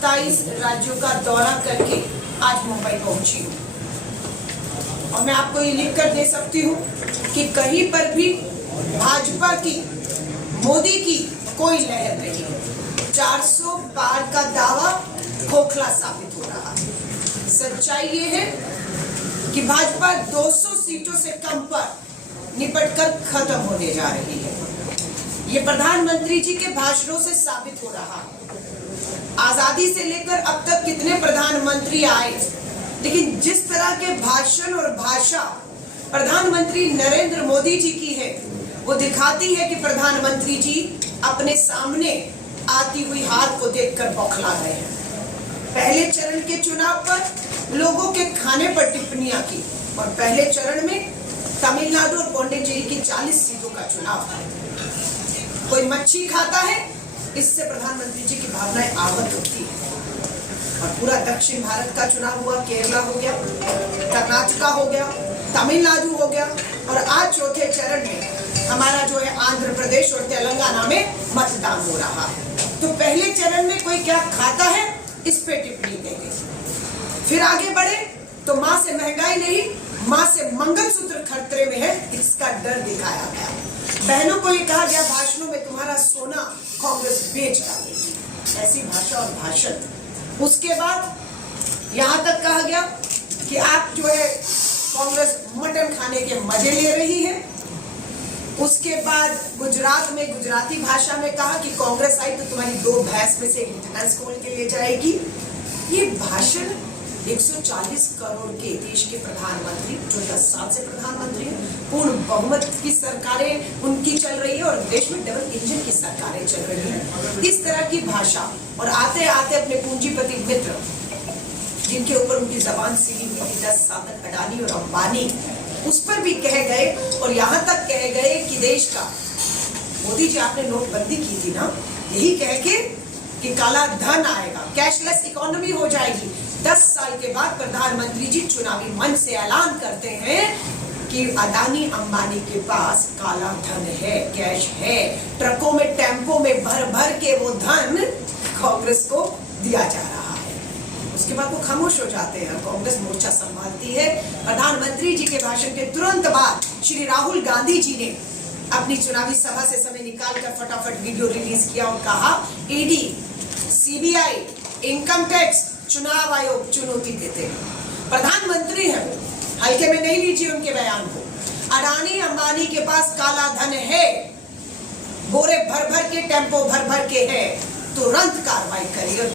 27 राज्यों का दौरा करके आज मुंबई पहुंची हूँ और मैं आपको ये लिख कर दे सकती हूँ कि कहीं पर भी भाजपा की, मोदी की कोई लहर नहीं। 400 पार का दावा खोखला साबित हो रहा है। सच्चाई ये है कि भाजपा 200 सीटों से कम पर निपटकर खत्म होने जा रही है। ये प्रधानमंत्री जी के भाषणों से साबित हो रहा है। आजादी से लेकर अब तक कितने प्रधानमंत्री आए, लेकिन जिस तरह के भाषण और भाषा प्रधानमंत्री नरेंद्र मोदी जी की है, वो दिखाती है कि प्रधानमंत्री जी अपने सामने आती हुई हार को देखकर बौखला गए हैं। पहले चरण के चुनाव पर लोगों के खाने पर टिप्पणियां की और पहले चरण में तमिलनाडु और पौंडीचेरी की 40 सीटों का चुनाव है। कोई मच्छी खाता है, इससे प्रधानमंत्री जी की भावनाएं आहत होती है। और पूरा दक्षिण भारत का चुनाव हुआ, केरला हो गया, कर्नाटका हो गया, तमिलनाडु हो गया और आज चौथे चरण में हमारा जो है आंध्र प्रदेश और तेलंगाना में मतदान हो रहा है। तो पहले चरण में कोई क्या खाता है, इस पे टिप्पणी देंगे। फिर आगे बढ़े तो माँ से महंगाई नहीं, माँ से मंगलसूत्र खतरे में है, इसका डर दिखाया गया। बहनों को ये कहा गया भाषणों में, तुम्हारा सोना कांग्रेस बेच डालेगी। ऐसी भाषा और भाषण। उसके बाद यहाँ तक कहा गया कि आप जो है कांग्रेस मटन खाने के मजे ले रही है। उसके बाद गुजरात में गुजराती भाषा में कहा कि कांग्रेस आई तो तुम्हारी 2 भैंस में से एक भैंस खोल के ले जाएगी। ये भाषण 140 करोड़ के देश के प्रधानमंत्री, जो 10 साल से प्रधानमंत्री हैं, पूर्ण बहुमत की सरकारें उनकी चल रही है और देश में डबल इंजन की सरकारें चल रही हैं। इस तरह की भाषा और आते आते अपने पूंजीपति मित्र, जिनके ऊपर उनकी जबान सीधी हुई थी 10 साल तक, अडानी और अंबानी, उस पर भी कह गए और यहाँ तक कह गए कि देश का, मोदी जी आपने नोटबंदी की थी ना, यही कह के कि काला धन आएगा, कैशलेस इकोनॉमी हो जाएगी। 10 साल के बाद प्रधानमंत्री जी चुनावी मंच से ऐलान करते हैं कि अडानी अंबानी के पास काला धन है, कैश है, ट्रकों में, टेम्पो में भर भर के वो धन कांग्रेस को दिया जा रहा है। उसके बाद वो खामोश हो जाते हैं, कांग्रेस मोर्चा संभालती है। प्रधानमंत्री जी के भाषण के तुरंत बाद श्री राहुल गांधी जी ने अपनी चुनावी सभा से समय निकालकर फटाफट वीडियो रिलीज किया और कहा, ईडी, सीबीआई, इनकम टैक्स, चुनाव आयोग चुनौती देते हैं। प्रधानमंत्री है वो, हल्के में नहीं लीजिए उनके बयान को। अडानी अंबानी के पास काला धन है, बोरे भर भर के, टेम्पो भर भर के है, तुरंत कार्रवाई करिए।